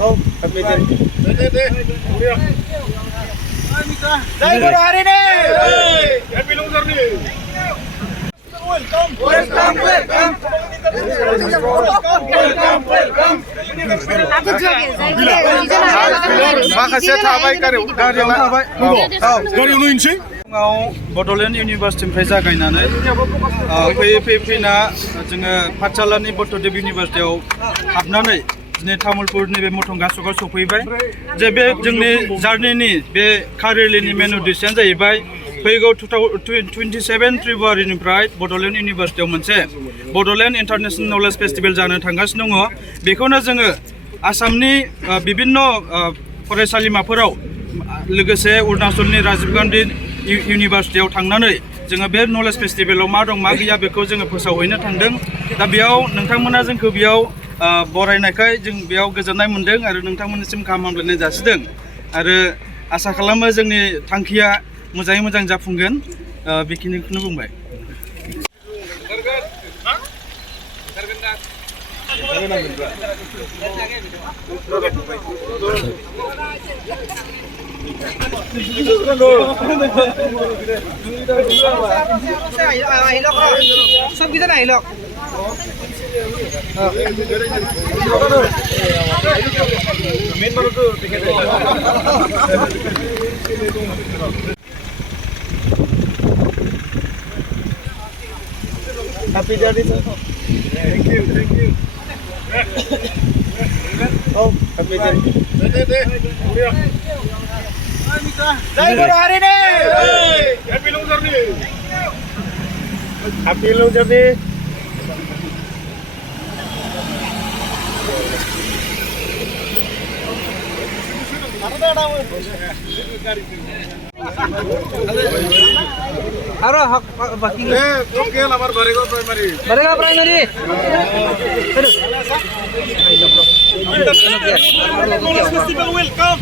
Oh, happy day. Jai Bodo hari ini. Happy long journey. Welcome. माखासे थाबाय गारियाव थाबाय गारियावनो इनसै बड'लेण्ड इउनिभारसिटिनिफ्राय जागायनानै फैना जोङो पाठशालानि बड'देब इउनिभारसिटियाव हाबनानै दिनै तामुलपुरनि बे मथंगा सकआव सफैबाय जे बे जोंनि जार्निनि बे कारियरनि मेन उद्देश्यआनो जाहैबाय फैगौ 27 फेब्रुवारिनिफ्राय बड'लेण्ड इउनिभारसिटियाव मोनसे बड'लेण्ड इन्टारनेशनेल नलेज फेस्टिभेल जानो थांगासिनो दङ बेखौनो जोङो आसामनि बिभिन्न फरायसालिमाफोराव लोगोसे अरुणाचलनि राजीव गान्धी इउनिभारसिटियाव थांनानै जोङो बे नलेज फेस्टिभेलाव मा दं मा गैया बेखौ जोङो फोसावहैनो थांदों दा बेयाव नोंथांमोना जोंखौ बेयाव बरायनायखाय जों बेयाव गोजोननाय मोनदों आरो नोंथांमोननिसिम गाहाम हामलायनाय जासिदों आरो आसा खालामो जोंनि थांखिया मोजाङै मोजां जाफुंगोन बेखिनिखौनो बुंबाय सब किसान আহিল মেন মানুহটো তেখেতে Happy journey, sir. Thank you. Oh, happy day. Jai Bodo hari ini. Happy long journey. Happy long journey. Aro hak baki. Oke, lamar barego primary. Barego primary. Festival welcome.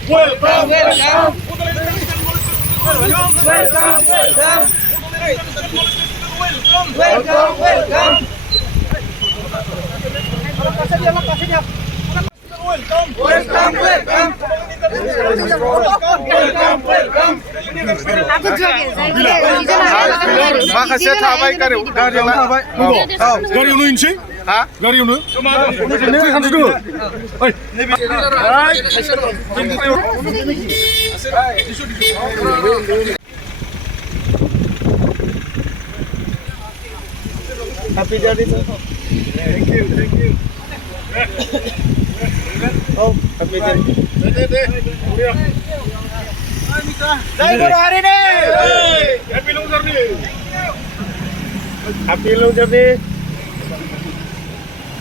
माखासे थाबाय गारियाव थाबाय गारियावनो इनसै गारियावनो Happy journey, sir. Thank you. Oh, happy day. Jai Bodo hari ini. Happy long journey. Happy long journey.